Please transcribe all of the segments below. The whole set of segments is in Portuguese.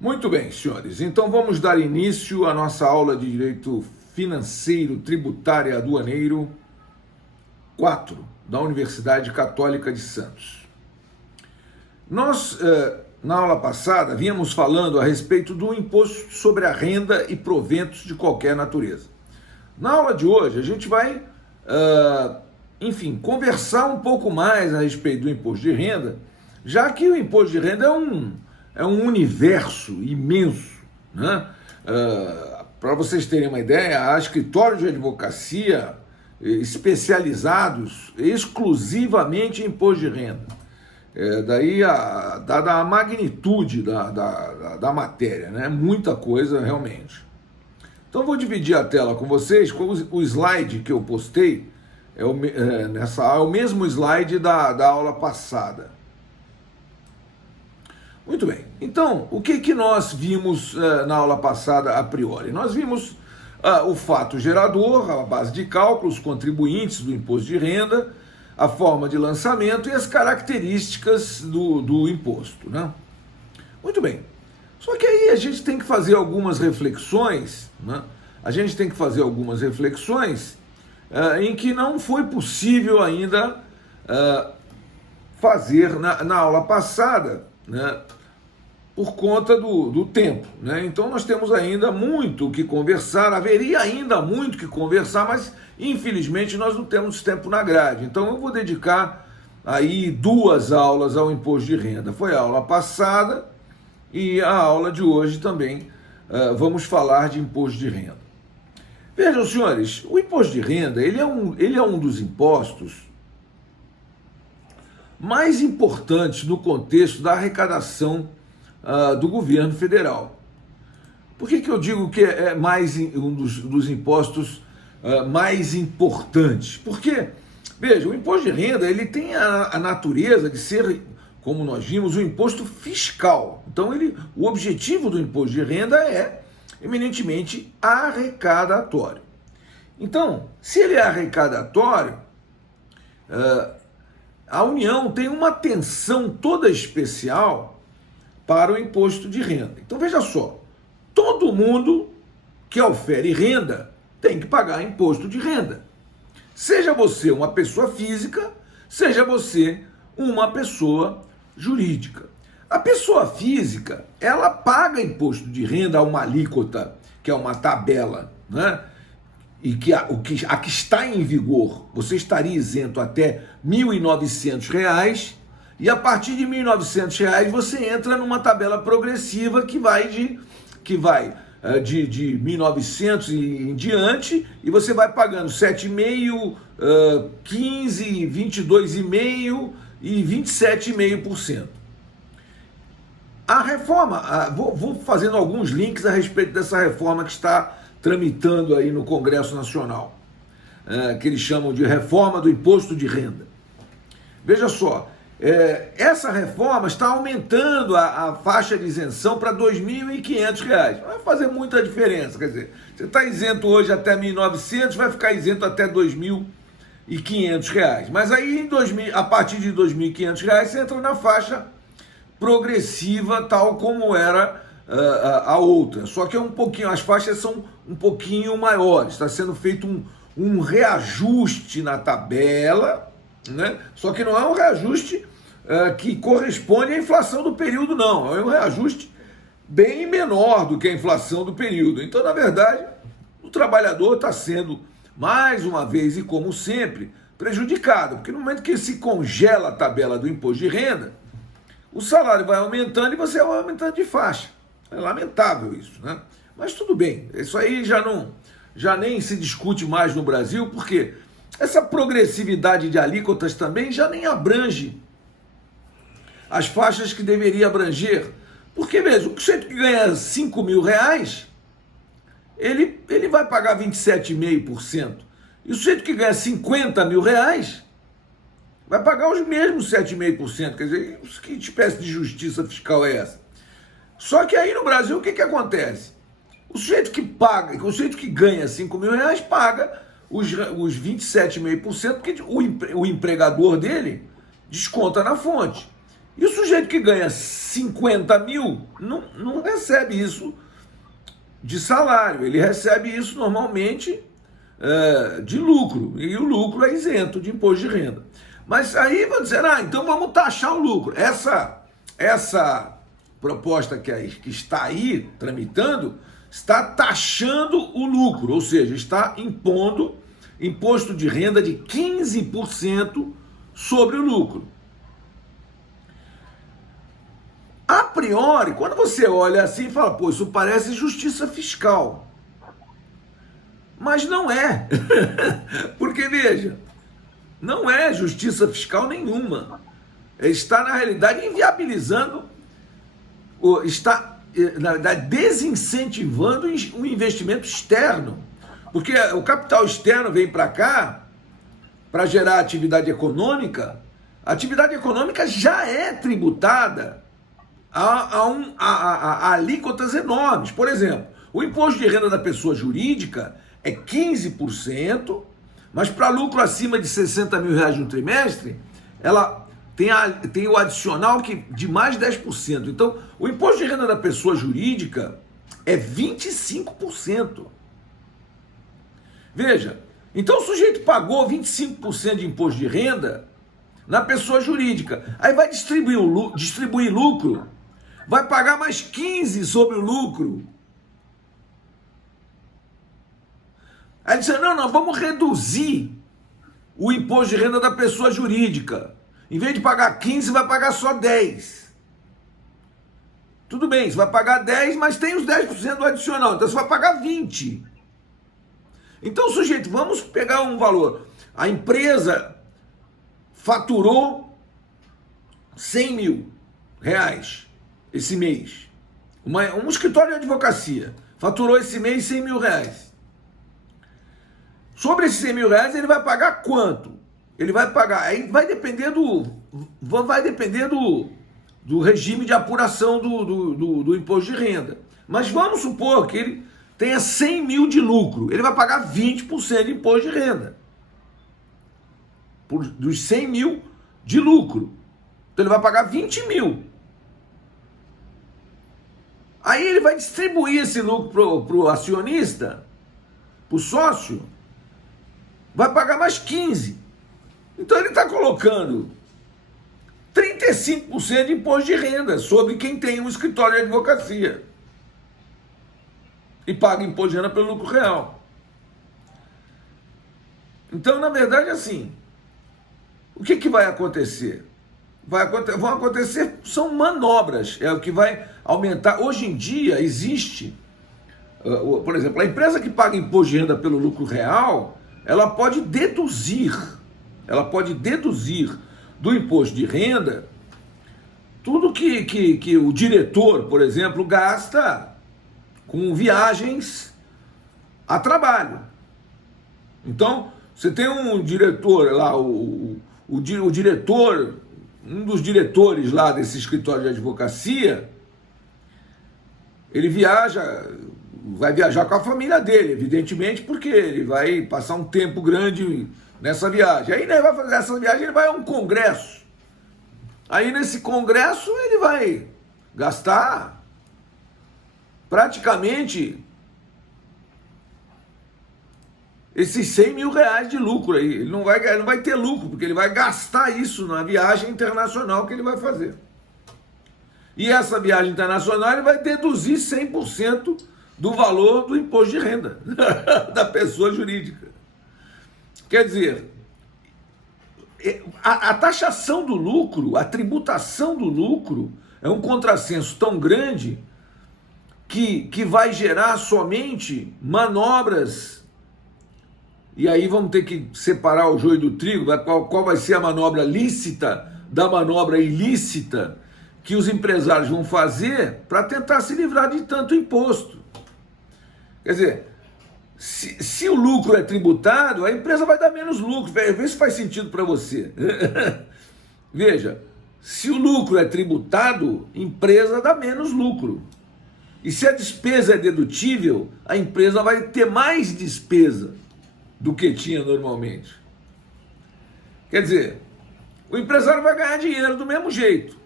Muito bem, senhores. Então vamos dar início à nossa aula de Direito Financeiro, Tributário e Aduaneiro 4, da Universidade Católica de Santos. Nós, na aula passada, vínhamos falando a respeito do imposto sobre a renda e proventos de qualquer natureza. Na aula de hoje, a gente vai, conversar um pouco mais a respeito do imposto de renda, já que o imposto de renda é um universo imenso, né? Para vocês terem uma ideia, há escritórios de advocacia especializados exclusivamente em imposto de renda. Dada a magnitude da matéria, né? Muita coisa realmente. Então vou dividir a tela com vocês, com o slide que eu postei, é o mesmo slide da aula passada. Muito bem, então o que nós vimos na aula passada a priori? Nós vimos o fato gerador, a base de cálculo, os contribuintes do imposto de renda, a forma de lançamento e as características do imposto, né? Muito bem, só que aí a gente tem que fazer algumas reflexões, né? Em que não foi possível ainda fazer na aula passada, né? Por conta do tempo, né? Então nós temos ainda muito o que conversar, haveria ainda muito o que conversar, mas infelizmente nós não temos tempo na grade. Então eu vou dedicar aí 2 aulas ao imposto de renda. Foi a aula passada e a aula de hoje também vamos falar de imposto de renda. Vejam, senhores, o imposto de renda ele é um dos impostos mais importantes no contexto da arrecadação do governo federal. Por que eu digo que é um dos impostos mais importantes? Porque, veja, o imposto de renda ele tem a natureza de ser, como nós vimos, um imposto fiscal. Então, o objetivo do imposto de renda é eminentemente arrecadatório. Então, se ele é arrecadatório, a União tem uma atenção toda especial para o imposto de renda. Então veja só, todo mundo que ofere renda tem que pagar imposto de renda. Seja você uma pessoa física, seja você uma pessoa jurídica. A pessoa física, ela paga imposto de renda a uma alíquota, que é uma tabela, né? E a que está em vigor, você estaria isento até R$ 1.900, e a partir de R$ 1.900 você entra numa tabela progressiva que vai de 1.900 e em diante, e você vai pagando 7,5%, 15%, 22,5% e 27,5%. A reforma, vou fazendo alguns links a respeito dessa reforma que está tramitando aí no Congresso Nacional, que eles chamam de reforma do imposto de renda. Veja só, essa reforma está aumentando a faixa de isenção para R$ 2.500. Vai fazer muita diferença, quer dizer, você está isento hoje até R$ 1.900, vai ficar isento até R$ 2.500. Mas aí, a partir de R$ 2.500, você entra na faixa progressiva, tal como era a outra. Só que as faixas são um pouquinho maiores, está sendo feito um reajuste na tabela, né? Só que não é um reajuste que corresponde à inflação do período, não. É um reajuste bem menor do que a inflação do período. Então, na verdade, o trabalhador está sendo, mais uma vez e como sempre, prejudicado, porque no momento que se congela a tabela do imposto de renda, o salário vai aumentando e você vai aumentando de faixa. É lamentável isso, né? Mas tudo bem, isso aí já nem se discute mais no Brasil, porque essa progressividade de alíquotas também já nem abrange as faixas que deveria abranger. Porque mesmo o sujeito que ganha R$ 5.000, ele vai pagar 27,5%. E o sujeito que ganha R$ 50.000 vai pagar os mesmos 7,5%. Quer dizer, que espécie de justiça fiscal é essa? Só que aí no Brasil o que acontece? O sujeito que ganha R$ 5.000 paga os 27,5%, porque o empregador dele desconta na fonte. E o sujeito que ganha 50 mil não recebe isso de salário, ele recebe isso normalmente de lucro, e o lucro é isento de imposto de renda. Mas aí vão dizer, então vamos taxar o lucro. Essa proposta que está aí tramitando está taxando o lucro, ou seja, está impondo imposto de renda de 15% sobre o lucro. A priori, quando você olha assim e fala, pô, isso parece justiça fiscal. Mas não é. Porque, veja, não é justiça fiscal nenhuma. Está, na realidade, inviabilizando, está, na verdade, desincentivando o investimento externo. Porque o capital externo vem para cá para gerar atividade econômica. A atividade econômica já é tributada a alíquotas enormes. Por exemplo, o imposto de renda da pessoa jurídica é 15%, mas para lucro acima de 60 mil reais no trimestre, ela tem o adicional de mais 10%. Então, o imposto de renda da pessoa jurídica é 25%. Veja, então o sujeito pagou 25% de imposto de renda na pessoa jurídica, aí vai distribuir lucro, vai pagar mais 15% sobre o lucro. Aí diz, não, vamos reduzir o imposto de renda da pessoa jurídica. Em vez de pagar 15%, vai pagar só 10%. Tudo bem, você vai pagar 10%, mas tem os 10% do adicional, então você vai pagar 20%. Então, sujeito, vamos pegar um valor. A empresa faturou 100 mil reais esse mês. Um escritório de advocacia faturou esse mês 100 mil reais. Sobre esses 100 mil reais, ele vai pagar quanto? Ele vai pagar, aí vai depender do regime de apuração do imposto de renda. Mas vamos supor que ele tenha 100 mil de lucro, ele vai pagar 20% de imposto de renda. Dos 100 mil de lucro. Então ele vai pagar 20 mil. Aí ele vai distribuir esse lucro para o acionista, para o sócio, vai pagar mais 15%. Então ele está colocando 35% de imposto de renda sobre quem tem um escritório de advocacia e paga imposto de renda pelo lucro real. Então, na verdade, assim, o que vai acontecer? Vão acontecer, são manobras, é o que vai aumentar. Hoje em dia existe, por exemplo, a empresa que paga imposto de renda pelo lucro real, ela pode deduzir do imposto de renda tudo que o diretor, por exemplo, gasta com viagens a trabalho. Então, você tem um diretor lá, o diretor, um dos diretores lá desse escritório de advocacia, ele vai viajar com a família dele, evidentemente, porque ele vai passar um tempo grande nessa viagem. Aí ele vai fazer essa viagem, ele vai a um congresso. Aí nesse congresso ele vai gastar praticamente esses 100 mil reais de lucro aí. Ele não vai ter lucro, porque ele vai gastar isso na viagem internacional que ele vai fazer. E essa viagem internacional ele vai deduzir 100% do valor do imposto de renda da pessoa jurídica. Quer dizer, a taxação do lucro, a tributação do lucro é um contrassenso tão grande que vai gerar somente manobras. E aí vamos ter que separar o joio do trigo, qual vai ser a manobra lícita da manobra ilícita que os empresários vão fazer para tentar se livrar de tanto imposto. Quer dizer, se o lucro é tributado, a empresa vai dar menos lucro. Vê se faz sentido para você. Veja, se o lucro é tributado, a empresa dá menos lucro. E se a despesa é dedutível, a empresa vai ter mais despesa do que tinha normalmente. Quer dizer, o empresário vai ganhar dinheiro do mesmo jeito.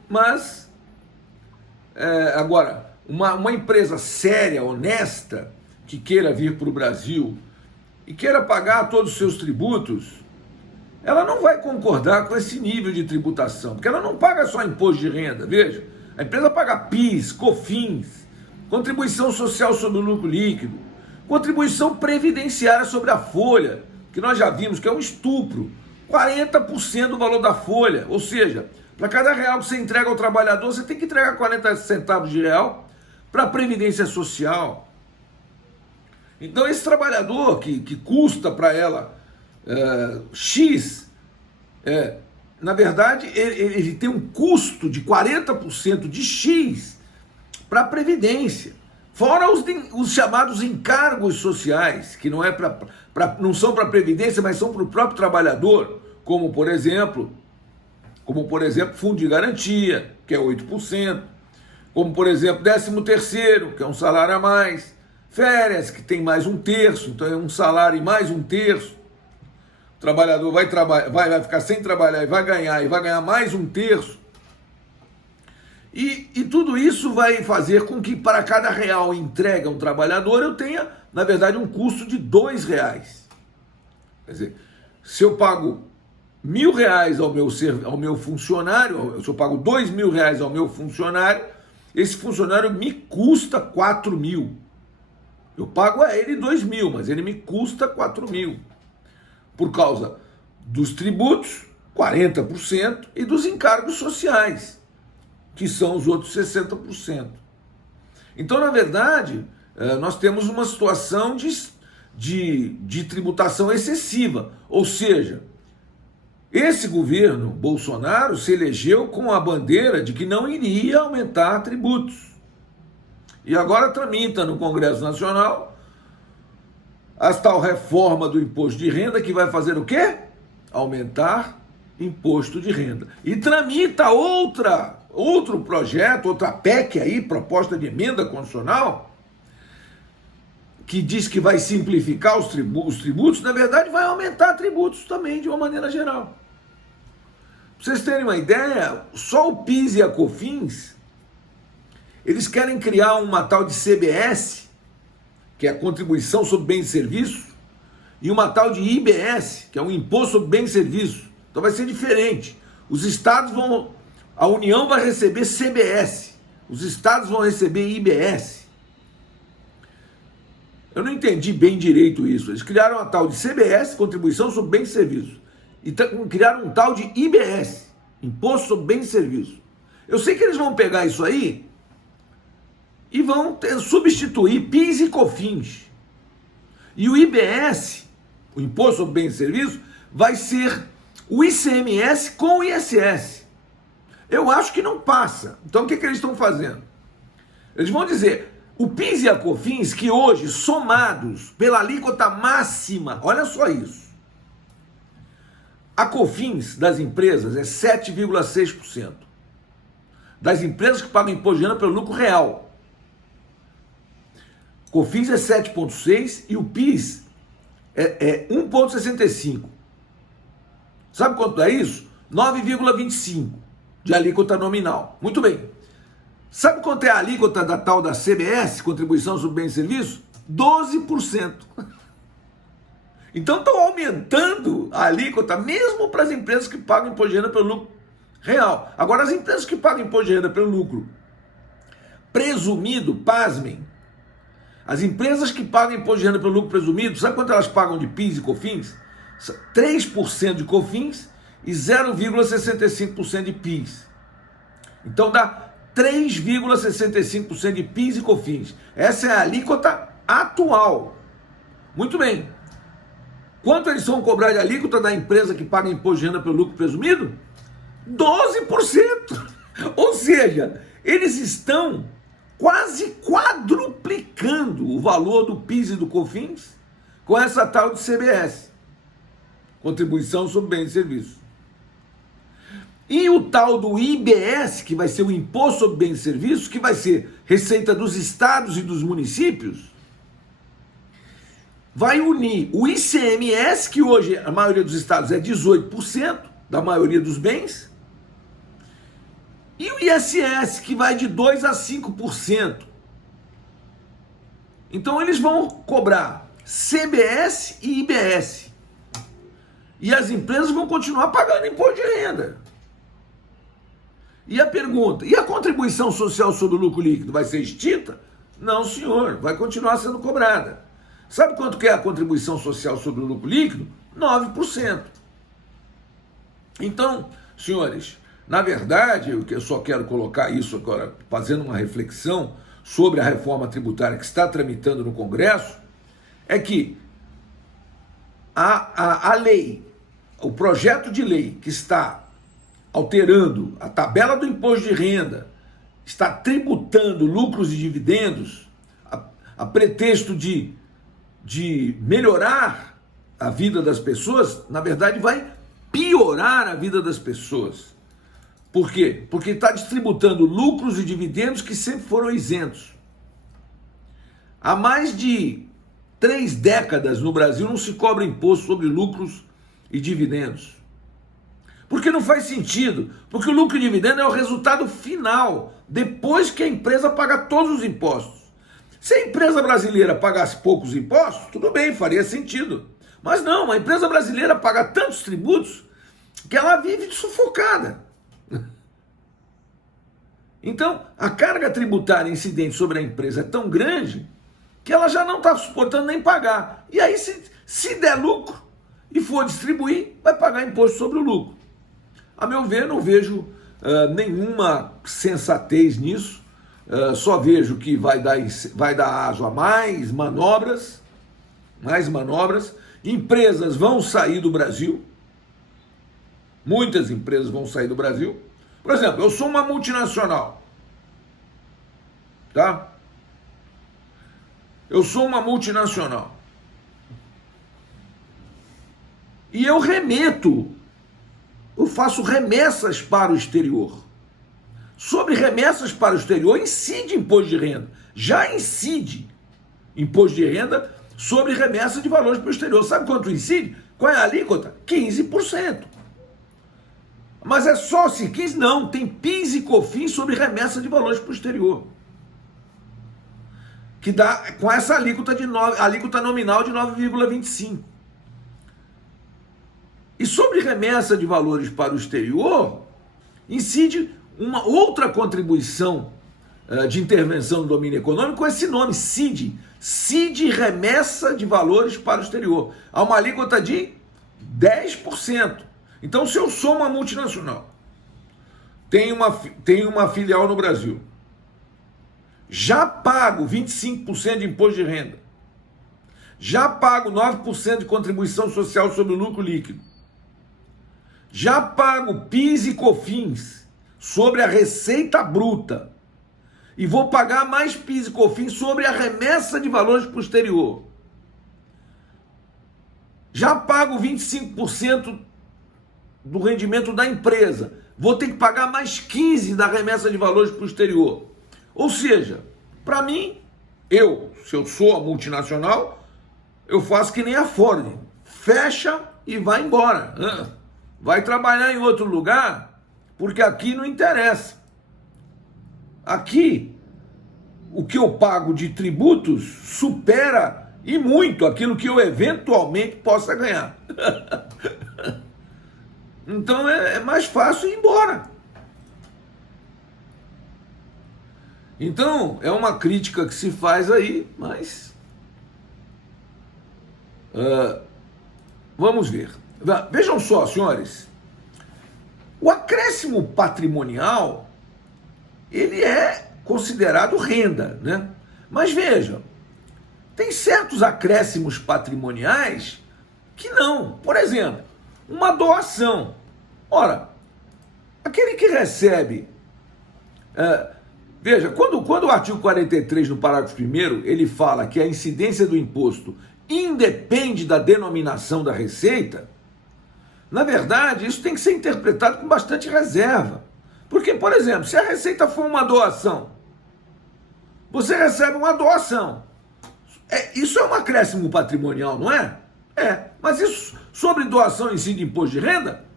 Mas, agora, uma empresa séria, honesta, que queira vir para o Brasil e queira pagar todos os seus tributos, ela não vai concordar com esse nível de tributação, porque ela não paga só imposto de renda, veja, a empresa paga PIS, COFINS, contribuição social sobre o lucro líquido, contribuição previdenciária sobre a folha, que nós já vimos que é um estupro, 40% do valor da folha, ou seja, para cada real que você entrega ao trabalhador, você tem que entregar 40 centavos de real para a previdência social. Então esse trabalhador que custa para ela X, na verdade ele tem um custo de 40% de X para a previdência, fora os chamados encargos sociais, que não são para a previdência, mas são para o próprio trabalhador, como por exemplo, fundo de garantia, que é 8%, como por exemplo 13º, que é um salário a mais, férias, que tem mais 1/3, então é um salário e mais 1/3. O trabalhador vai ficar sem trabalhar e vai ganhar mais 1/3. E tudo isso vai fazer com que para cada real entregue a um trabalhador eu tenha, na verdade, um custo de R$2. Quer dizer, se eu pago R$1.000 ao meu funcionário, se eu pago R$2.000 ao meu funcionário, esse funcionário me custa R$4.000. Eu pago a ele R$2.000, mas ele me custa R$4.000. Por causa dos tributos, 40%, e dos encargos sociais, que são os outros 60%. Então, na verdade, nós temos uma situação de tributação excessiva. Ou seja, esse governo Bolsonaro se elegeu com a bandeira de que não iria aumentar tributos. E agora tramita no Congresso Nacional a tal reforma do imposto de renda, que vai fazer o quê? Aumentar imposto de renda. E tramita outro projeto, outra PEC aí, proposta de emenda constitucional, que diz que vai simplificar os tributos, na verdade vai aumentar tributos também, de uma maneira geral. Para vocês terem uma ideia, só o PIS e a COFINS, eles querem criar uma tal de CBS, que é a Contribuição sobre Bens e Serviços, e uma tal de IBS, que é um Imposto sobre Bens e Serviços. Então vai ser diferente. Os estados a União vai receber CBS, os estados vão receber IBS. Eu não entendi bem direito isso. Eles criaram uma tal de CBS, Contribuição sobre Bens e Serviços, e criaram um tal de IBS, Imposto sobre Bens e Serviços. Eu sei que eles vão pegar isso aí e vão substituir PIS e COFINS. E o IBS, o Imposto sobre Bens e Serviços, vai ser o ICMS com o ISS. Eu acho que não passa. Então o que eles estão fazendo? Eles vão dizer, o PIS e a COFINS, que hoje, somados pela alíquota máxima, olha só isso, a COFINS das empresas é 7,6%. Das empresas que pagam imposto de renda pelo lucro real. COFINS é 7,6% e o PIS é 1,65%. Sabe quanto é isso? 9,25% de alíquota nominal. Muito bem. Sabe quanto é a alíquota da tal da CBS, Contribuição sobre Bens e Serviços? 12%. Então estão aumentando a alíquota mesmo para as empresas que pagam imposto de renda pelo lucro real. Agora, as empresas que pagam imposto de renda pelo lucro presumido, pasmem, as empresas que pagam imposto de renda pelo lucro presumido, sabe quanto elas pagam de PIS e COFINS? 3% de COFINS e 0,65% de PIS. Então dá 3,65% de PIS e COFINS. Essa é a alíquota atual. Muito bem. Quanto eles vão cobrar de alíquota da empresa que paga imposto de renda pelo lucro presumido? 12%. Ou seja, eles estão quase quadruplicando o valor do PIS e do COFINS com essa tal de CBS, Contribuição sobre Bens e Serviços. E o tal do IBS, que vai ser o Imposto sobre Bens e Serviços, que vai ser receita dos estados e dos municípios, vai unir o ICMS, que hoje a maioria dos estados é 18% da maioria dos bens, E o ISS, que vai de 2% a 5%. Então eles vão cobrar CBS e IBS. E as empresas vão continuar pagando imposto de renda. E a pergunta, e a contribuição social sobre o lucro líquido vai ser extinta? Não, senhor, vai continuar sendo cobrada. Sabe quanto que é a contribuição social sobre o lucro líquido? 9%. Então, senhores, na verdade, eu só quero colocar isso agora, fazendo uma reflexão sobre a reforma tributária que está tramitando no Congresso, é que a lei, o projeto de lei que está alterando a tabela do imposto de renda, está tributando lucros e dividendos a pretexto de melhorar a vida das pessoas, na verdade vai piorar a vida das pessoas. Por quê? Porque está distributando lucros e dividendos que sempre foram isentos. Há mais de 3 décadas no Brasil não se cobra imposto sobre lucros e dividendos. Porque não faz sentido, porque o lucro e dividendo é o resultado final, depois que a empresa paga todos os impostos. Se a empresa brasileira pagasse poucos impostos, tudo bem, faria sentido. Mas não, a empresa brasileira paga tantos tributos que ela vive sufocada. Então, a carga tributária incidente sobre a empresa é tão grande que ela já não está suportando nem pagar. E aí, se der lucro e for distribuir, vai pagar imposto sobre o lucro. A meu ver, não vejo nenhuma sensatez nisso. Só vejo que vai dar aso a mais manobras. Empresas vão sair do Brasil. Muitas empresas vão sair do Brasil. Por exemplo, eu sou uma multinacional. Tá? Eu sou uma multinacional. E eu faço remessas para o exterior. Sobre remessas para o exterior, incide imposto de renda. Já incide imposto de renda sobre remessa de valores para o exterior. Sabe quanto incide? Qual é a alíquota? 15%. Mas é só se 15%? Não, tem PIS e COFINS sobre remessa de valores para o exterior. Que dá com essa alíquota nominal de 9,25%. E sobre remessa de valores para o exterior, incide uma outra contribuição de intervenção no domínio econômico com esse nome, CID. CID, remessa de valores para o exterior. Há uma alíquota de 10%. Então, se eu sou uma multinacional, tenho uma filial no Brasil, já pago 25% de imposto de renda, já pago 9% de contribuição social sobre o lucro líquido, já pago PIS e COFINS sobre a receita bruta e vou pagar mais PIS e COFINS sobre a remessa de valores para o exterior. Já pago 25% do rendimento da empresa, vou ter que pagar mais 15% da remessa de valores para o exterior. Ou seja, para mim, se eu sou a multinacional, eu faço que nem a Ford, fecha e vai embora. Vai trabalhar em outro lugar, porque aqui não interessa. Aqui, o que eu pago de tributos supera e muito aquilo que eu eventualmente possa ganhar. Então é mais fácil ir embora. Então, é uma crítica que se faz aí, mas vamos ver. Vejam só, senhores, o acréscimo patrimonial, ele é considerado renda, né? Mas vejam, tem certos acréscimos patrimoniais que não. Por exemplo, uma doação. Ora, aquele que recebe... veja, quando o artigo 43, no parágrafo 1º, ele fala que a incidência do imposto independe da denominação da receita, na verdade, isso tem que ser interpretado com bastante reserva. Porque, por exemplo, se a receita for uma doação, você recebe uma doação. Isso é um acréscimo patrimonial, não é? É. Mas isso sobre doação incide imposto de renda?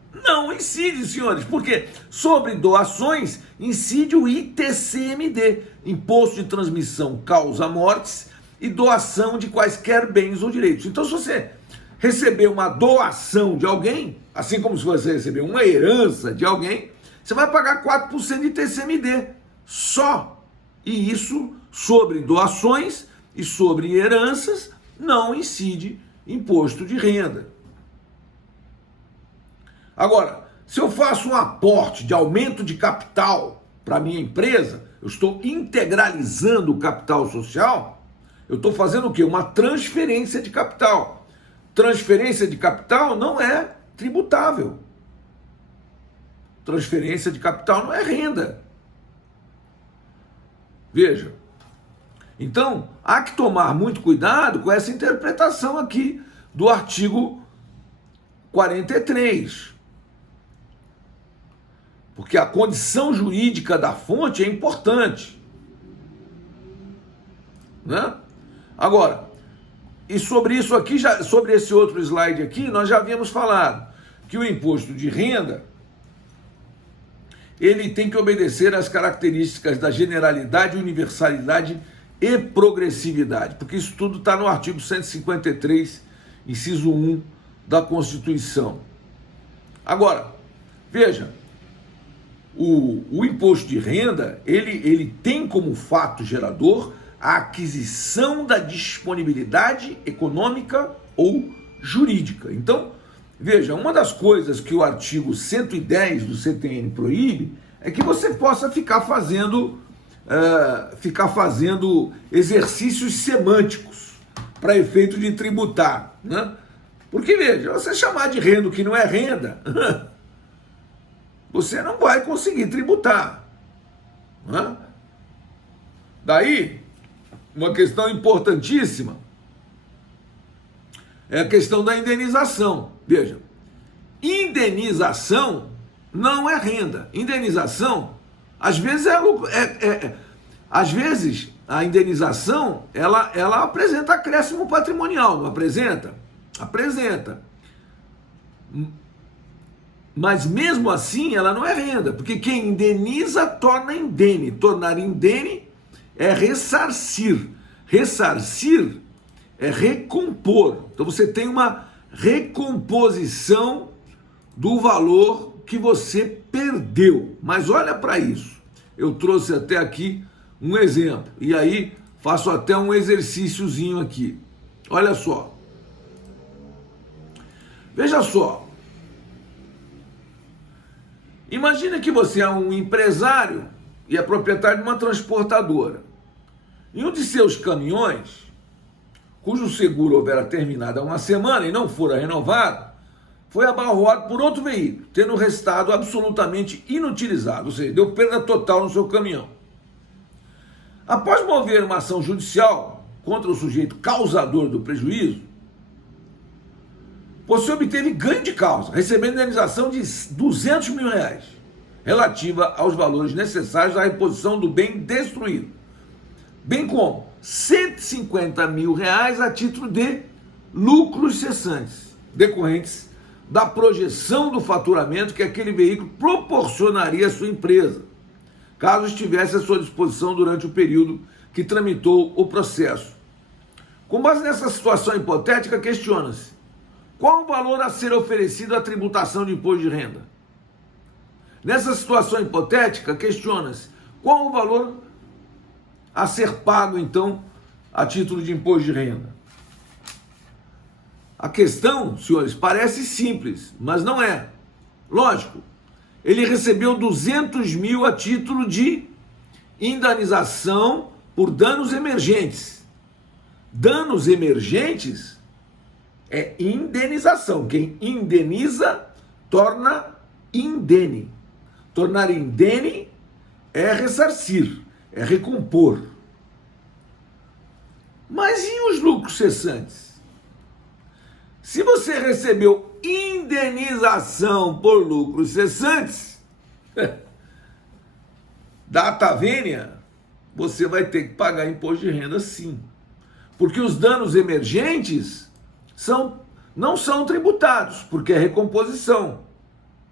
Não incide, senhores, porque sobre doações incide o ITCMD, Imposto de Transmissão Causa-Mortes, e doação de quaisquer bens ou direitos. Então, se você receber uma doação de alguém, assim como se você receber uma herança de alguém, você vai pagar 4% de ITCMD só. E isso sobre doações e sobre heranças não incide imposto de renda. Agora, se eu faço um aporte de aumento de capital para a minha empresa, eu estou integralizando o capital social, eu estou fazendo o quê? Uma transferência de capital. Transferência de capital não é tributável. Transferência de capital não é renda. Veja. Então, há que tomar muito cuidado com essa interpretação aqui do artigo 43. Porque a condição jurídica da fonte é importante. Né? Agora, e sobre isso aqui, sobre esse outro slide aqui, nós já havíamos falado que o imposto de renda, ele tem que obedecer às características da generalidade, universalidade e progressividade, porque isso tudo está no artigo 153, inciso 1 da Constituição. Agora, veja, o imposto de renda, ele tem como fato gerador a aquisição da disponibilidade econômica ou jurídica. Então, veja, uma das coisas que o artigo 110 do CTN proíbe é que você possa ficar fazendo exercícios semânticos para efeito de tributar, né? Porque, veja, você chamar de renda o que não é renda, você não vai conseguir tributar, né? Daí, uma questão importantíssima é a questão da indenização. Veja, indenização não é renda. Indenização, às vezes, às vezes a indenização ela apresenta acréscimo patrimonial, não apresenta? Apresenta. Mas mesmo assim ela não é renda, porque quem indeniza torna indene. Tornar indene é ressarcir. Ressarcir é recompor. Então você tem uma recomposição do valor que você perdeu. Mas olha para isso. Eu trouxe até aqui um exemplo. E aí faço até um exercíciozinho aqui. Olha só. Veja só. Imagina que você é um empresário e é proprietário de uma transportadora. E um de seus caminhões, cujo seguro houvera terminado há uma semana e não fora renovado, foi abarroado por outro veículo, tendo restado absolutamente inutilizado, ou seja, deu perda total no seu caminhão. Após mover uma ação judicial contra o sujeito causador do prejuízo, você obteve ganho de causa, recebendo indenização de R$200 mil, relativa aos valores necessários à reposição do bem destruído, bem como R$150 mil a título de lucros cessantes, decorrentes da projeção do faturamento que aquele veículo proporcionaria à sua empresa, caso estivesse à sua disposição durante o período que tramitou o processo. Com base nessa situação hipotética, questiona-se: qual o valor a ser oferecido à tributação de imposto de renda? Nessa situação hipotética, questiona-se: qual o valor a ser pago, então, a título de imposto de renda? A questão, senhores, parece simples, mas não é. Lógico, ele recebeu 200 mil a título de indenização por danos emergentes. Danos emergentes é indenização. Quem indeniza torna indene. Tornar indene é ressarcir, é recompor. Mas e os lucros cessantes? Se você recebeu indenização por lucros cessantes, data vênia, você vai ter que pagar imposto de renda sim. Porque os danos emergentes não são tributados, porque é recomposição.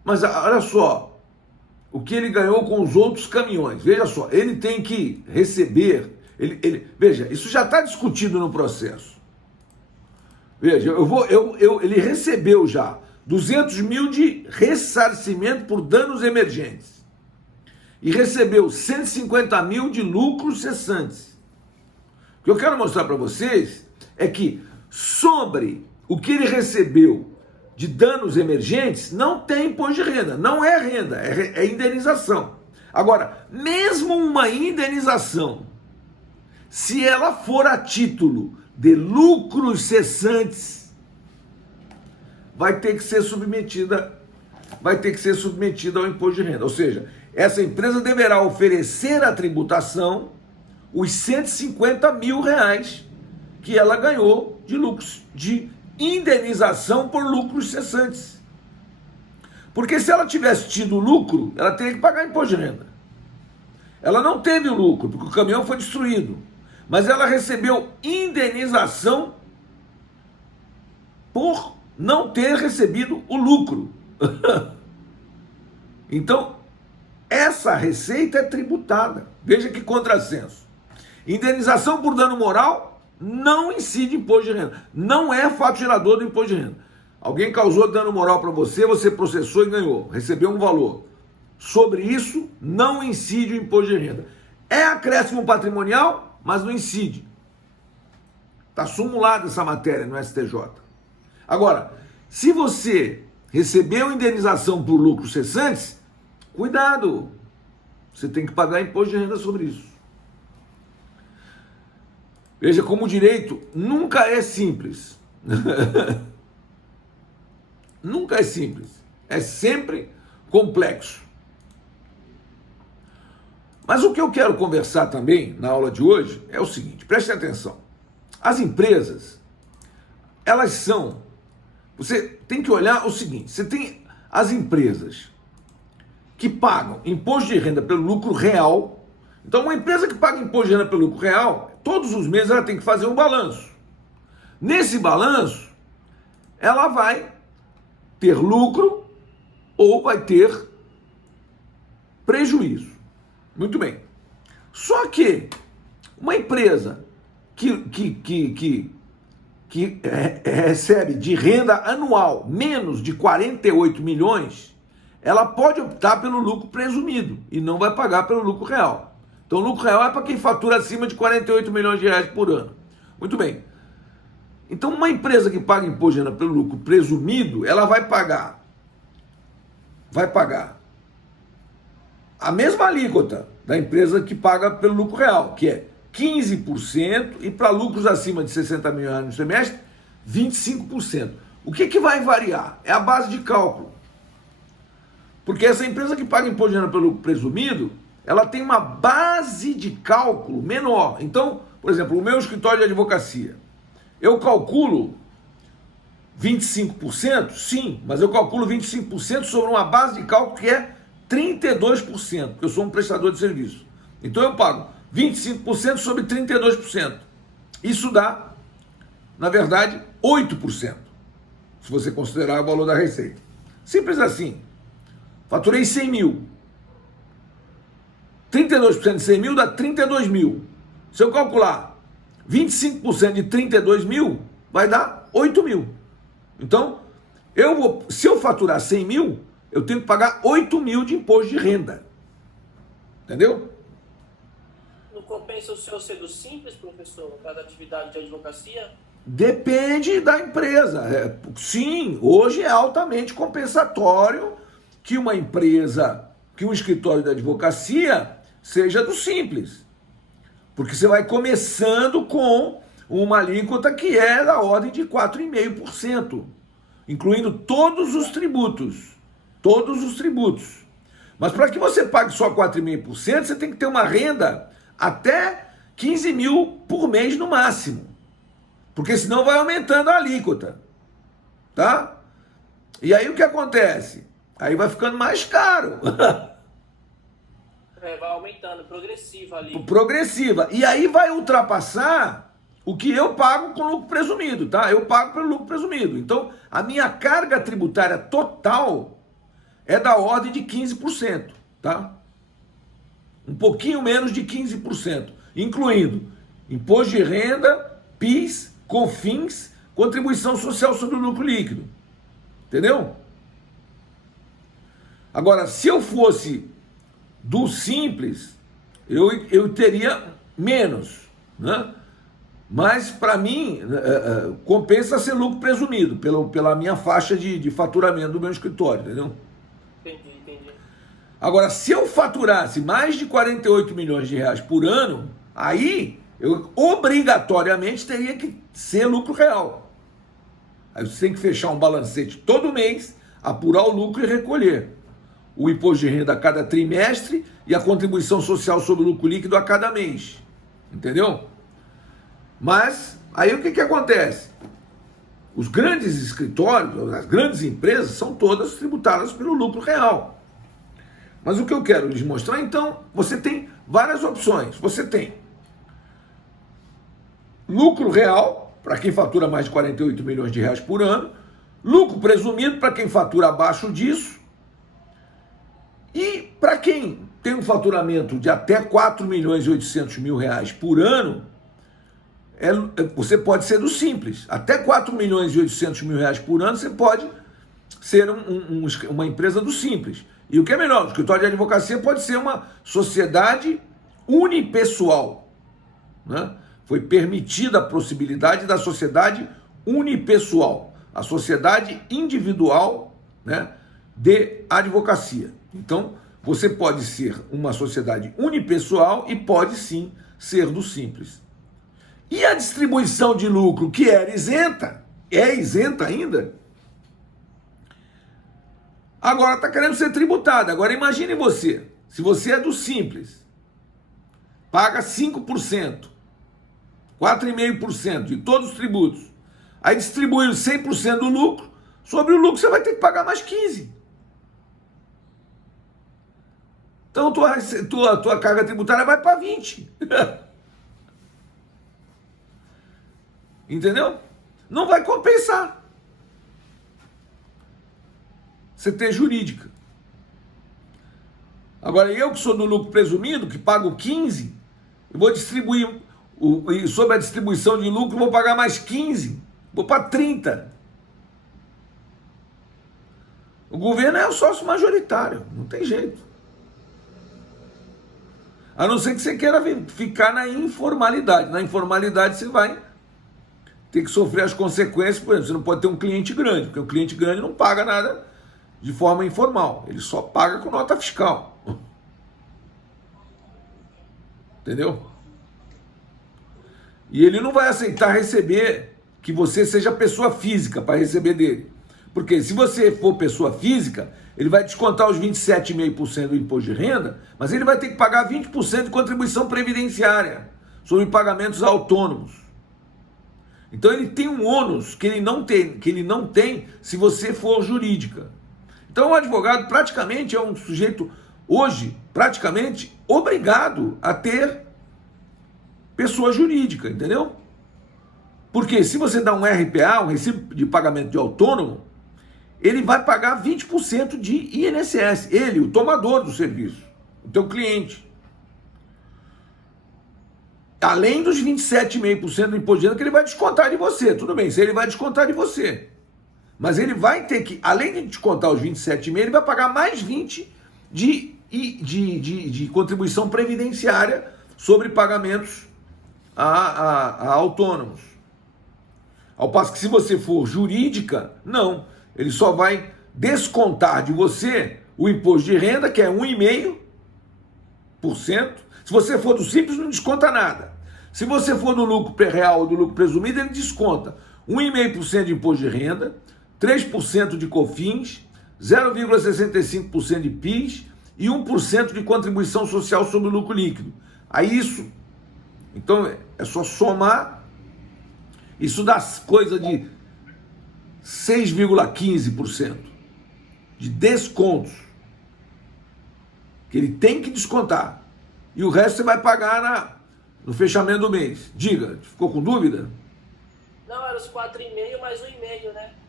Mas olha só, o que ele ganhou com os outros caminhões. Veja só, ele tem que receber, veja, isso já está discutido no processo. Veja, ele recebeu já 200 mil de ressarcimento por danos emergentes e recebeu 150 mil de lucros cessantes. O que eu quero mostrar para vocês é que sobre o que ele recebeu de danos emergentes, não tem imposto de renda, não é renda, é indenização. Agora, mesmo uma indenização, se ela for a título de lucros cessantes, vai ter que ser submetida ao imposto de renda. Ou seja, essa empresa deverá oferecer à tributação os 150 mil reais que ela ganhou de lucros, de indenização por lucros cessantes. Porque se ela tivesse tido lucro, ela teria que pagar imposto de renda. Ela não teve o lucro, porque o caminhão foi destruído. Mas ela recebeu indenização por não ter recebido o lucro. Então, essa receita é tributada. Veja que contrassenso. Indenização por dano moral não incide imposto de renda. Não é fato gerador do imposto de renda. Alguém causou dano moral para você, você processou e ganhou. Recebeu um valor. Sobre isso, não incide o imposto de renda. É acréscimo patrimonial, mas não incide. Está sumulada essa matéria no STJ. Agora, se você recebeu indenização por lucros cessantes, cuidado. Você tem que pagar imposto de renda sobre isso. Veja como o direito nunca é simples. Nunca é simples. É sempre complexo. Mas o que eu quero conversar também na aula de hoje é o seguinte, prestem atenção. As empresas, elas são... Você tem que olhar o seguinte, você tem as empresas que pagam imposto de renda pelo lucro real. Então, uma empresa que paga imposto de renda pelo lucro real, todos os meses ela tem que fazer um balanço. Nesse balanço, ela vai ter lucro ou vai ter prejuízo. Muito bem. Só que uma empresa que recebe de renda anual menos de 48 milhões, ela pode optar pelo lucro presumido e não vai pagar pelo lucro real. Então, o lucro real é para quem fatura acima de 48 milhões de reais por ano. Muito bem. Então, uma empresa que paga imposto de renda pelo lucro presumido, ela vai pagar a mesma alíquota da empresa que paga pelo lucro real, que é 15%, e para lucros acima de 60 mil reais no semestre, 25%. O que vai variar? É a base de cálculo. Porque essa empresa que paga imposto de renda pelo lucro presumido, ela tem uma base de cálculo menor. Então, por exemplo, o meu escritório de advocacia, eu calculo 25%? Sim, mas eu calculo 25% sobre uma base de cálculo que é 32%, porque eu sou um prestador de serviço. Então eu pago 25% sobre 32%. Isso dá, na verdade, 8%, se você considerar o valor da receita. Simples assim. Faturei 100 mil. 32% de 100 mil dá 32 mil. Se eu calcular 25% de 32 mil, vai dar 8 mil. Então, se eu faturar 100 mil, eu tenho que pagar 8 mil de imposto de renda. Entendeu? Não compensa o senhor ser do simples, professor, no caso da atividade de advocacia? Depende da empresa. Sim, hoje é altamente compensatório que uma empresa, que um escritório de advocacia seja do simples. Porque você vai começando com uma alíquota que é da ordem de 4,5%, incluindo todos os tributos. Todos os tributos. Mas para que você pague só 4,5%, você tem que ter uma renda até 15 mil por mês no máximo. Porque senão vai aumentando a alíquota. Tá? E aí o que acontece? Aí vai ficando mais caro. Vai aumentando, progressiva ali. Progressiva. E aí vai ultrapassar o que eu pago com lucro presumido, tá? Eu pago pelo lucro presumido. Então, a minha carga tributária total é da ordem de 15%, tá? Um pouquinho menos de 15%, incluindo imposto de renda, PIS, COFINS, contribuição social sobre o lucro líquido. Entendeu? Agora, se eu fosse do Simples, eu teria menos, né? Mas, para mim, compensa ser lucro presumido, pela minha faixa de faturamento do meu escritório, entendeu? Entendi. Agora, se eu faturasse mais de 48 milhões de reais por ano, aí eu obrigatoriamente teria que ser lucro real. Aí você tem que fechar um balancete todo mês, apurar o lucro e recolher o imposto de renda a cada trimestre e a contribuição social sobre o lucro líquido a cada mês. Entendeu? Mas, aí o que acontece? Os grandes escritórios, as grandes empresas, são todas tributadas pelo lucro real. Mas o que eu quero lhes mostrar, então, você tem várias opções. Você tem lucro real, para quem fatura mais de 48 milhões de reais por ano, lucro presumido para quem fatura abaixo disso, e para quem tem um faturamento de até 4 milhões e 800 mil reais por ano, você pode ser do Simples. Até 4 milhões e 800 mil reais por ano, você pode ser uma empresa do Simples. E o que é melhor, o escritório de advocacia pode ser uma sociedade unipessoal, né? Foi permitida a possibilidade da sociedade unipessoal, a sociedade individual, né, de advocacia. Então, você pode ser uma sociedade unipessoal e pode sim ser do Simples. E a distribuição de lucro, que era isenta, é isenta ainda, agora está querendo ser tributada. Agora imagine você, se você é do Simples, paga 5%, 4,5% de todos os tributos, aí distribui 100% do lucro, sobre o lucro você vai ter que pagar mais 15%. Então tua carga tributária vai para 20%. Entendeu? Não vai compensar você ter jurídica. Agora, eu que sou do lucro presumido, que pago 15%, eu vou distribuir, sobre a distribuição de lucro, vou pagar mais 15%, vou para 30%. O governo é o sócio majoritário, não tem jeito. A não ser que você queira ficar na informalidade. Na informalidade você vai ter que sofrer as consequências. Por exemplo, você não pode ter um cliente grande, porque o cliente grande não paga nada de forma informal, ele só paga com nota fiscal. Entendeu? E ele não vai aceitar receber que você seja pessoa física para receber dele. Porque se você for pessoa física, ele vai descontar os 27,5% do imposto de renda, mas ele vai ter que pagar 20% de contribuição previdenciária sobre pagamentos autônomos. Então ele tem um ônus que ele não tem se você for jurídica. Então o advogado praticamente é um sujeito, hoje, praticamente obrigado a ter pessoa jurídica, entendeu? Porque se você dá um RPA, um recibo de pagamento de autônomo, ele vai pagar 20% de INSS, ele, o tomador do serviço, o teu cliente. Além dos 27,5% do imposto de renda que ele vai descontar de você. Tudo bem, se ele vai descontar de você. Mas ele vai ter que, além de descontar os 27,5%, ele vai pagar mais 20% de contribuição previdenciária sobre pagamentos a autônomos. Ao passo que se você for jurídica, não. Ele só vai descontar de você o imposto de renda, que é 1,5%. Se você for do Simples, não desconta nada. Se você for do lucro real ou do lucro presumido, ele desconta 1,5% de imposto de renda, 3% de COFINS, 0,65% de PIS e 1% de contribuição social sobre o lucro líquido. Aí isso, então é só somar, isso dá coisa de 6,15% de descontos que ele tem que descontar. E o resto você vai pagar no fechamento do mês. Diga, ficou com dúvida? Não, era os 4,5 mais 1,5, né?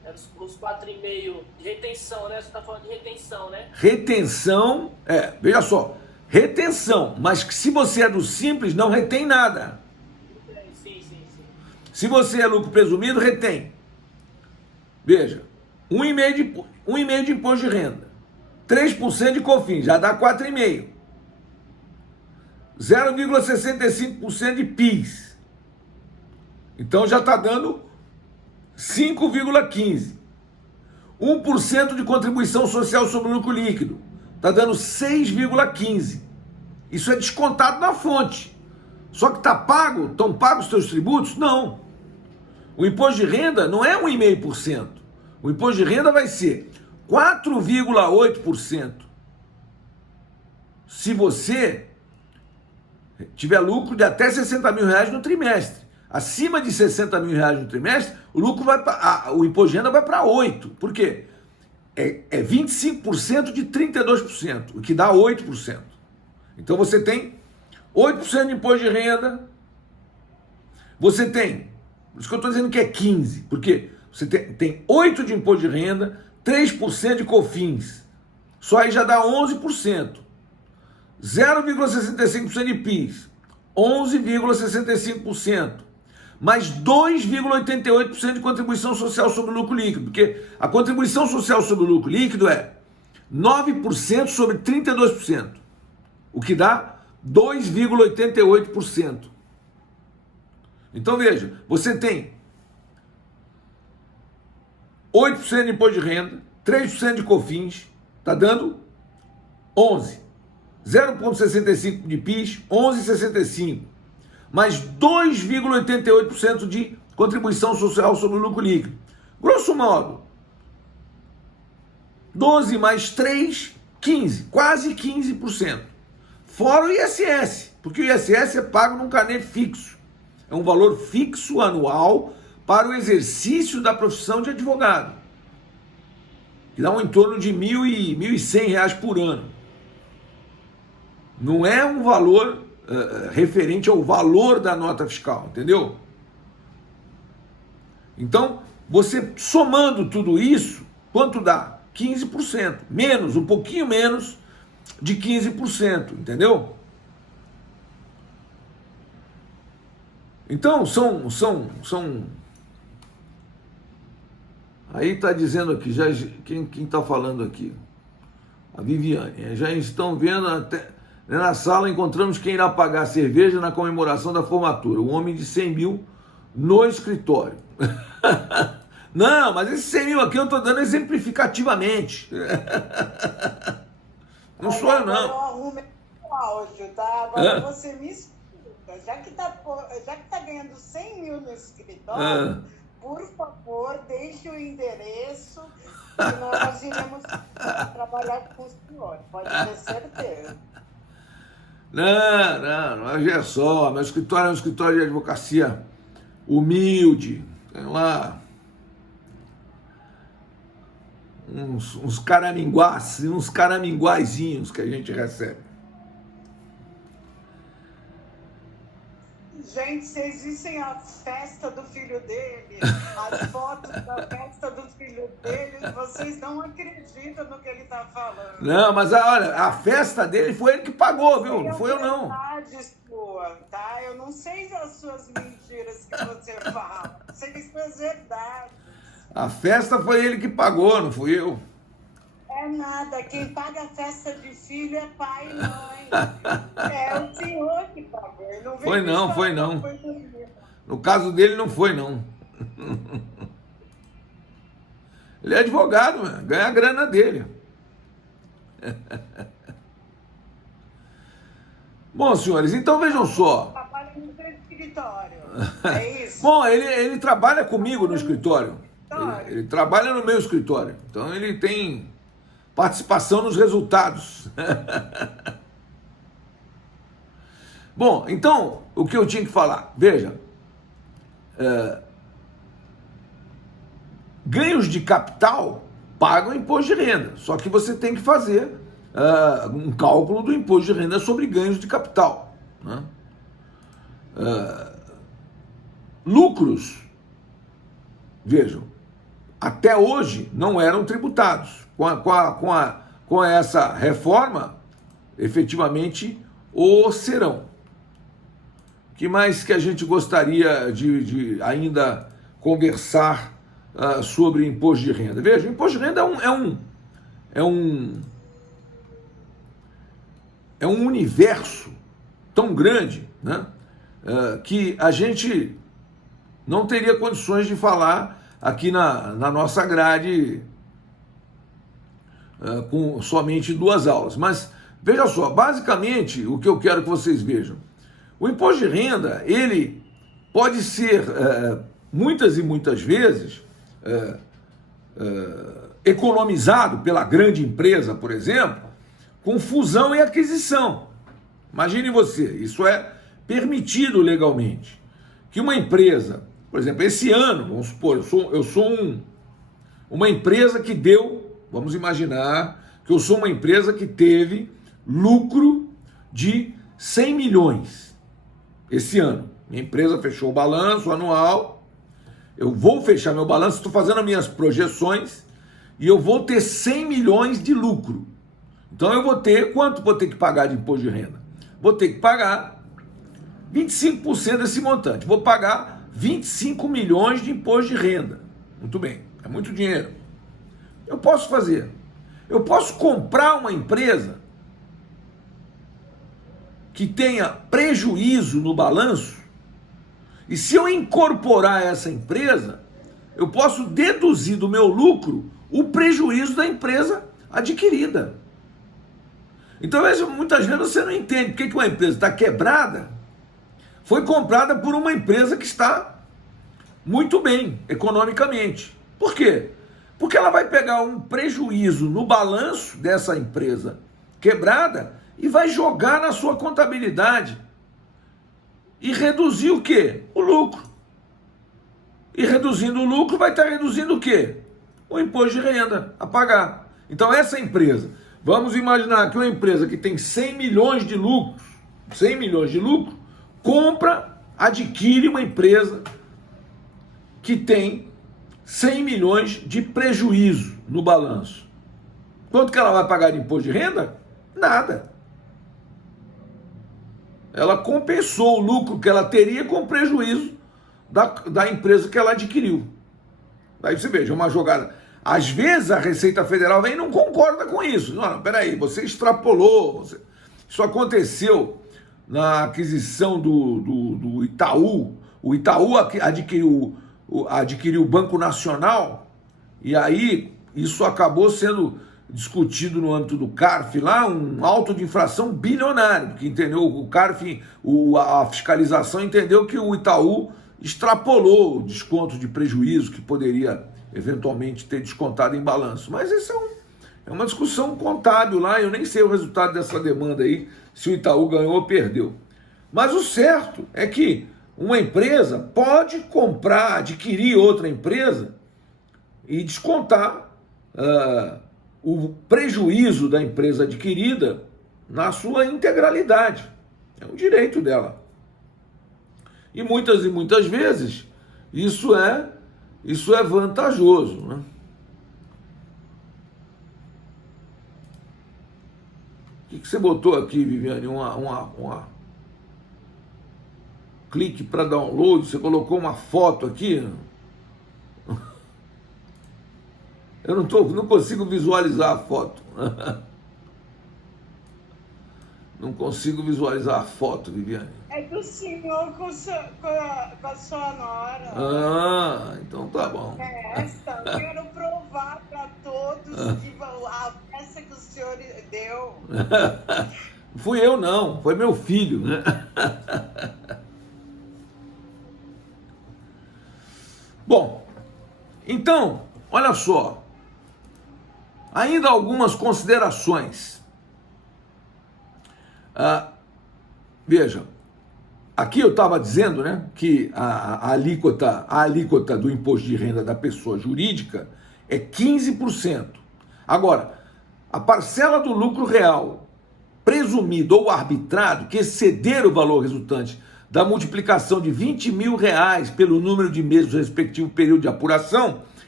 Os 4,5 de retenção, né? Você está falando de retenção, né? Retenção, veja só, retenção, mas que se você é do simples, não retém nada. Sim. Se você é lucro presumido, retém. Veja, 1,5% de imposto de renda, 3% de COFINS, já dá 4,5%. 0,65% de PIS. Então já está dando 5,15%. 1% de contribuição social sobre o lucro líquido. Está dando 6,15%. Isso é descontado na fonte. Só que está pago, estão pagos os seus tributos? Não. O imposto de renda não é 1,5%. O imposto de renda vai ser 4,8%. Se você tiver lucro de até 60 mil reais no trimestre. Acima de 60 mil reais no trimestre, o lucro o imposto de renda vai para 8%. Por quê? É 25% de 32%, o que dá 8%. Então você tem 8% de imposto de renda, você tem, por isso que eu estou dizendo que é 15%, porque você tem 8% de imposto de renda, 3% de COFINS, só aí já dá 11%. 0,65% de PIS, 11,65%, mais 2,88% de contribuição social sobre o lucro líquido, porque a contribuição social sobre o lucro líquido é 9% sobre 32%, o que dá 2,88%. Então veja, você tem 8% de imposto de renda, 3% de COFINS, está dando 11%. 0,65% de PIS, 11,65%, mais 2,88% de contribuição social sobre o lucro líquido. Grosso modo, 12 mais 3, 15, quase 15%. Fora o ISS, porque o ISS é pago num carnê fixo. É um valor fixo anual para o exercício da profissão de advogado, que dá em torno de R$ 1.100 por ano. Não é um valor referente ao valor da nota fiscal, entendeu? Então, você somando tudo isso, quanto dá? 15%, menos, um pouquinho menos de 15%, entendeu? Então, são... Aí está dizendo aqui, já, quem está falando aqui? A Viviane, já estão vendo até... Na sala encontramos quem irá pagar cerveja na comemoração da formatura. Um homem de 100 mil no escritório. Não, mas esse 100 mil aqui eu estou dando exemplificativamente. Não sou eu, não. Eu arrumo o áudio, tá? Agora você me escuta. Já que tá ganhando 100 mil no escritório, por favor, deixe o endereço que nós iremos trabalhar com o senhor. Pode ter certeza. Não, é só. Meu escritório é um escritório de advocacia humilde. Tem lá uns caraminguazinhos que a gente recebe. Gente, vocês vissem a festa do filho dele, as fotos da festa do filho dele, vocês não acreditam no que ele está falando. Não, mas olha, a festa dele foi ele que pagou, viu? Não foi eu, não. É verdade sua, tá? Eu não sei as suas mentiras que você fala, sei as verdades. A festa foi ele que pagou, não fui eu. É nada, quem paga a festa de filho é pai e mãe. É o senhor que pagou. Foi não. No caso dele não foi, não. Ele é advogado, mano, ganha a grana dele. Bom, senhores, então vejam só. Trabalha no seu escritório, é isso? Bom, ele trabalha comigo no escritório. Ele trabalha no meu escritório. Então ele tem participação nos resultados. Bom, então, o que eu tinha que falar? Veja, ganhos de capital pagam imposto de renda, só que você tem que fazer um cálculo do imposto de renda sobre ganhos de capital, né? Lucros, vejam, até hoje não eram tributados. Com essa reforma, efetivamente o serão. O que mais que a gente gostaria de ainda conversar sobre imposto de renda? Veja, o imposto de renda é um universo tão grande, né, que a gente não teria condições de falar aqui na nossa grade com somente 2 aulas. Mas veja só, basicamente o que eu quero que vocês vejam, o imposto de renda, ele pode ser muitas e muitas vezes economizado pela grande empresa, por exemplo, com fusão e aquisição. Imagine você, isso é permitido legalmente. Que uma empresa, por exemplo, esse ano, vamos supor, eu sou uma empresa que deu, vamos imaginar que eu sou uma empresa que teve lucro de 100 milhões esse ano. Minha empresa fechou o balanço anual, eu vou fechar meu balanço, estou fazendo as minhas projeções e eu vou ter 100 milhões de lucro. Então eu vou ter, quanto vou ter que pagar de imposto de renda? Vou ter que pagar 25% desse montante. Vou pagar 25 milhões de imposto de renda. Muito bem, é muito dinheiro. Eu posso fazer. Eu posso comprar uma empresa que tenha prejuízo no balanço, e se eu incorporar essa empresa, eu posso deduzir do meu lucro o prejuízo da empresa adquirida. Então, muitas vezes você não entende por que uma empresa está quebrada, foi comprada por uma empresa que está muito bem economicamente. Por quê? Porque ela vai pegar um prejuízo no balanço dessa empresa quebrada e vai jogar na sua contabilidade e reduzir o quê? O lucro. E reduzindo o lucro vai estar reduzindo o quê? O imposto de renda a pagar. Então essa empresa, vamos imaginar que uma empresa que tem 100 milhões de lucro, compra, adquire uma empresa que tem 100 milhões de prejuízo no balanço. Quanto que ela vai pagar de imposto de renda? Nada. Ela compensou o lucro que ela teria com o prejuízo da empresa que ela adquiriu. Aí você veja, uma jogada. Às vezes a Receita Federal vem e não concorda com isso. Não, peraí, você extrapolou. Isso aconteceu na aquisição do Itaú. O Itaú adquiriu o Banco Nacional, e aí isso acabou sendo discutido no âmbito do CARF lá, um auto de infração bilionário, porque entendeu, o CARF, a fiscalização entendeu que o Itaú extrapolou o desconto de prejuízo que poderia eventualmente ter descontado em balanço. Mas isso é uma discussão contábil lá, eu nem sei o resultado dessa demanda aí, se o Itaú ganhou ou perdeu. Mas o certo é que uma empresa pode comprar, adquirir outra empresa e descontar o prejuízo da empresa adquirida na sua integralidade. É um direito dela. E muitas vezes isso é vantajoso, né? O que você botou aqui, Viviane? Clique para download, você colocou uma foto aqui. Eu não consigo visualizar a foto. Não consigo visualizar a foto, Viviane. É do senhor com a sua nora. Ah, então tá bom. Eu quero provar para todos que a peça que o senhor deu. Fui eu não, foi meu filho, né? Bom, então, olha só, ainda algumas considerações. Veja, aqui eu estava dizendo, né, que a alíquota do imposto de renda da pessoa jurídica é 15%. Agora, a parcela do lucro real presumido ou arbitrado que exceder o valor resultante da multiplicação de R$20 mil pelo número de meses do respectivo período de apuração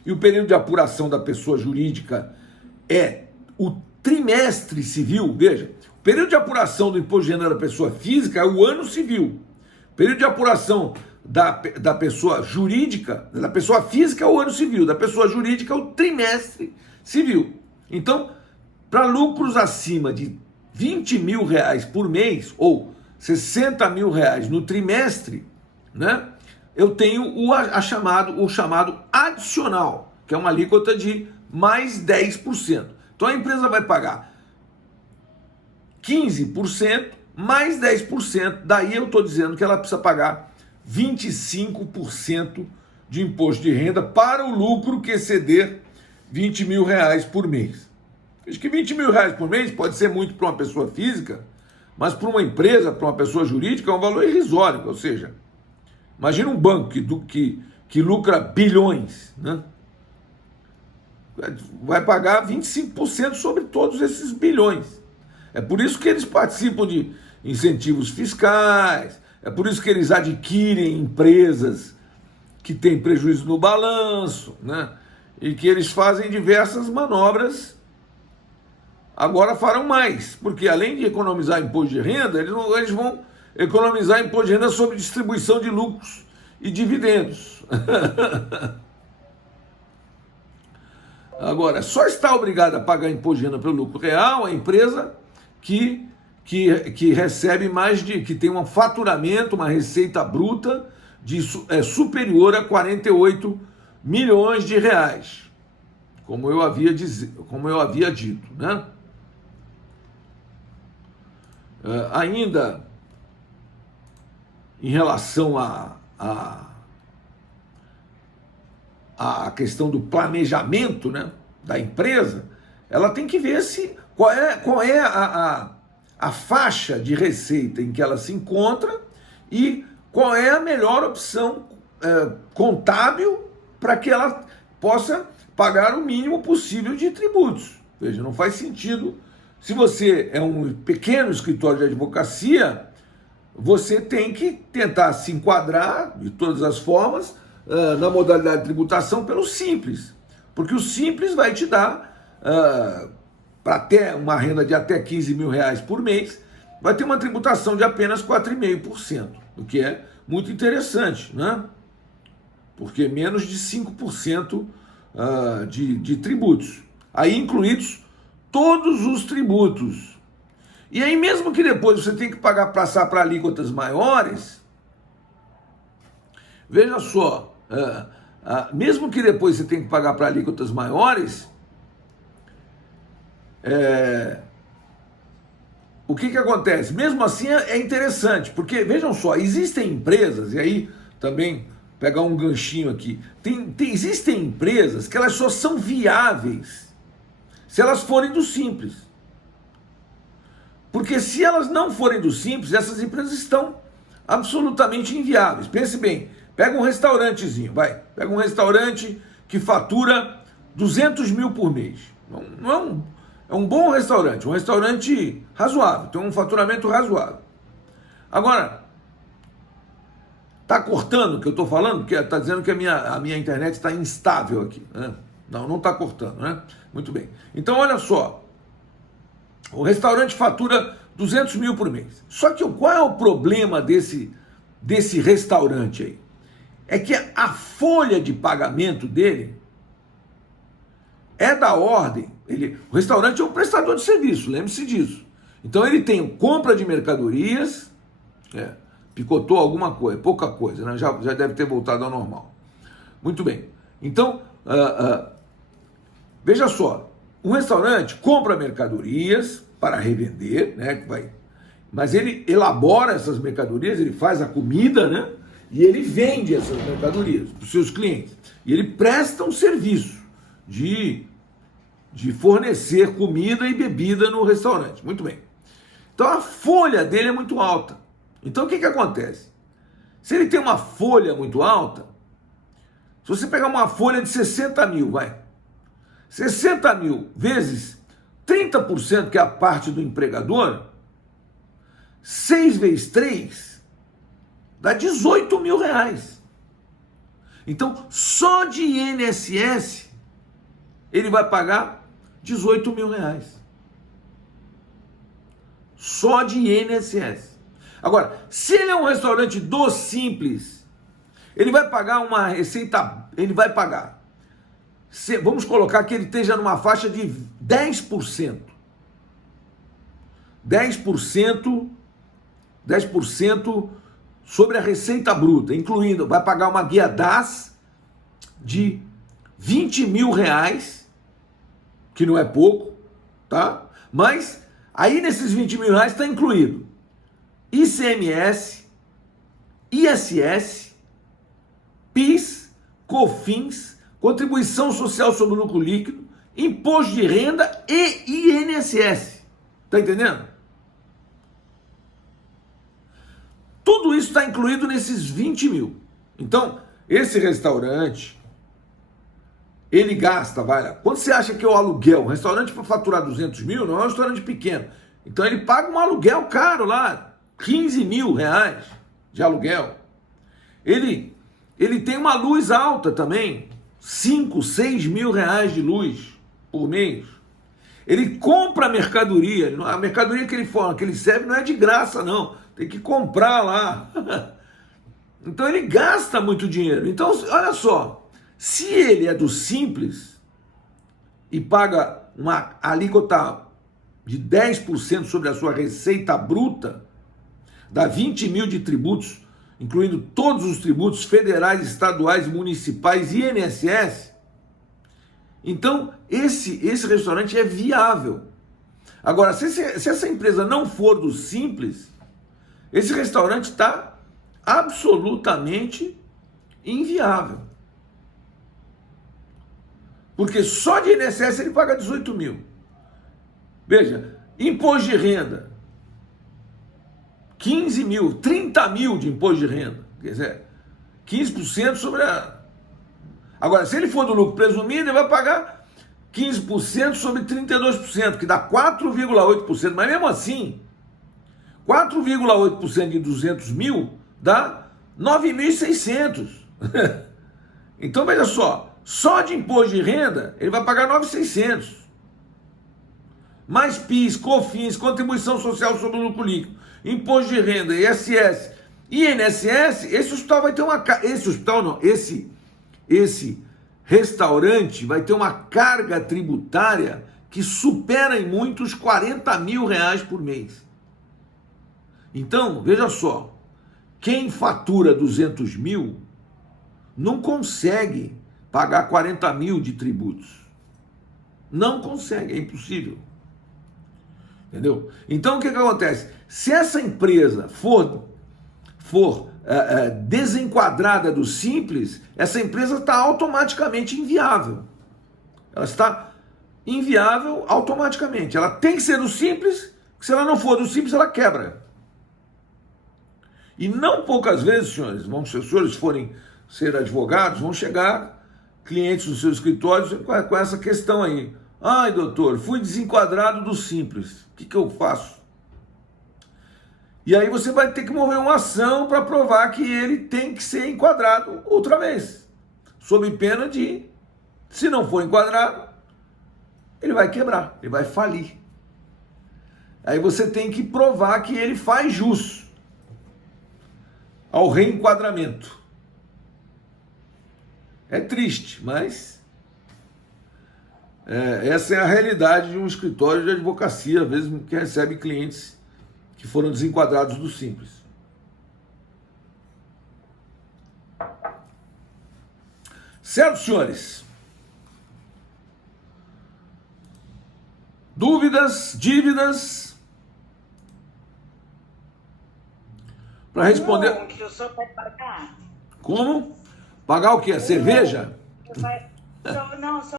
e o período de apuração da pessoa jurídica é o trimestre civil, veja, o período de apuração do imposto de renda da pessoa física é o ano civil, o período de apuração da pessoa jurídica, da pessoa física é o ano civil, da pessoa jurídica é o trimestre civil. Então, para lucros acima de 20 mil reais por mês, ou 60 mil reais no trimestre, né, eu tenho o chamado adicional, que é uma alíquota de mais 10%. Então a empresa vai pagar 15% mais 10%, daí eu estou dizendo que ela precisa pagar 25% de imposto de renda para o lucro que exceder 20 mil reais por mês. Acho que 20 mil reais por mês pode ser muito para uma pessoa física, mas para uma empresa, para uma pessoa jurídica, é um valor irrisório. Ou seja, imagina um banco que lucra bilhões, né? Vai pagar 25% sobre todos esses bilhões. É por isso que eles participam de incentivos fiscais, é por isso que eles adquirem empresas que têm prejuízo no balanço, né? E que eles fazem diversas manobras. Agora farão mais, porque além de economizar imposto de renda, eles vão economizar imposto de renda sobre distribuição de lucros e dividendos. Agora, só está obrigada a pagar imposto de renda pelo lucro real a empresa que recebe que tem um faturamento, uma receita bruta superior a 48 milhões de reais, como eu havia dito, né? Ainda em relação à questão do planejamento, né, da empresa, ela tem que ver qual é a faixa de receita em que ela se encontra e qual é a melhor opção contábil para que ela possa pagar o mínimo possível de tributos. Veja, não faz sentido. Se você é um pequeno escritório de advocacia, você tem que tentar se enquadrar de todas as formas na modalidade de tributação pelo Simples, porque o Simples vai te dar, para até uma renda de até 15 mil reais por mês, vai ter uma tributação de apenas 4,5%, o que é muito interessante, né? Porque menos de 5% de tributos, aí incluídos todos os tributos. E aí mesmo que depois você tenha que passar para alíquotas maiores, veja só, mesmo que depois você tenha que pagar para alíquotas maiores, o que acontece? Mesmo assim é interessante, porque vejam só, existem empresas, e aí também pegar um ganchinho aqui, existem empresas que elas só são viáveis se elas forem do Simples. Porque se elas não forem do Simples, essas empresas estão absolutamente inviáveis. Pense bem, pega um restaurantezinho, pega um restaurante que fatura 200 mil por mês. É um bom restaurante, um restaurante razoável, tem um faturamento razoável. Agora, tá cortando o que eu estou falando? Porque está dizendo que a minha internet está instável aqui, né? Não está cortando, né? Muito bem. Então, olha só. O restaurante fatura 200 mil por mês. Só que qual é o problema desse restaurante aí? É que a folha de pagamento dele é da ordem. O restaurante é um prestador de serviço, lembre-se disso. Então ele tem compra de mercadorias, picotou alguma coisa, pouca coisa, né? Já deve ter voltado ao normal. Muito bem. Então, veja só, o restaurante compra mercadorias para revender, né? Mas ele elabora essas mercadorias, ele faz a comida, né? E ele vende essas mercadorias para os seus clientes. E ele presta um serviço de fornecer comida e bebida no restaurante. Muito bem. Então a folha dele é muito alta. Então o que acontece? Se ele tem uma folha muito alta, se você pegar uma folha de 60 mil, 60 mil vezes 30%, que é a parte do empregador, 6 vezes 3, dá 18 mil reais. Então, só de INSS, ele vai pagar 18 mil reais. Só de INSS. Agora, se ele é um restaurante do Simples, ele vai pagar uma receita, ele vai pagar, vamos colocar que ele esteja numa faixa de 10%. 10% sobre a receita bruta, incluindo, vai pagar uma guia DAS de 20 mil reais, que não é pouco, tá? Mas aí nesses 20 mil reais está incluído ICMS, ISS, PIS, COFINS, contribuição social sobre o lucro líquido, imposto de renda e INSS. Tá entendendo? Tudo isso está incluído nesses 20 mil. Então, esse restaurante, ele gasta, vai, quando você acha que é o aluguel, um restaurante para faturar 200 mil não é um restaurante pequeno. Então ele paga um aluguel caro lá, 15 mil reais de aluguel. Ele tem uma luz alta também, 5, 6 mil reais de luz por mês. Ele compra a mercadoria que ele serve não é de graça não, tem que comprar lá. Então ele gasta muito dinheiro. Então, olha só, se ele é do Simples e paga uma alíquota de 10% sobre a sua receita bruta, dá 20 mil de tributos, incluindo todos os tributos federais, estaduais, municipais e INSS, então esse restaurante é viável. Agora, se essa empresa não for do Simples, esse restaurante está absolutamente inviável. Porque só de INSS ele paga 18 mil. Veja, imposto de renda, 15 mil, 30 mil de imposto de renda. Quer dizer, 15% sobre a... Agora, se ele for do lucro presumido, ele vai pagar 15% sobre 32%, que dá 4,8%. Mas mesmo assim, 4,8% de 200 mil dá 9.600. Então, veja só de imposto de renda, ele vai pagar 9.600. Mais PIS, COFINS, contribuição social sobre o lucro líquido, imposto de renda, ISS e INSS, esse restaurante vai ter uma carga tributária que supera em muitos 40 mil reais por mês. Então, veja só, quem fatura 200 mil não consegue pagar 40 mil de tributos. Não consegue, é impossível. Entendeu? Então, o que acontece? Se essa empresa for desenquadrada do Simples, essa empresa está automaticamente inviável. Ela está inviável automaticamente. Ela tem que ser do Simples, se ela não for do Simples, ela quebra. E não poucas vezes, senhores, se os senhores forem ser advogados, vão chegar clientes dos seus escritórios com essa questão aí. Ai, doutor, fui desenquadrado do Simples. O que eu faço? E aí você vai ter que mover uma ação para provar que ele tem que ser enquadrado outra vez. Sob pena de, se não for enquadrado, ele vai quebrar, ele vai falir. Aí você tem que provar que ele faz jus ao reenquadramento. É triste, mas essa é a realidade de um escritório de advocacia, às vezes que recebe clientes que foram desenquadrados do Simples. Certo, senhores? Dúvidas, dívidas? Para responder... Não, que o senhor vai pagar. Como? Pagar o quê? A cerveja? Não,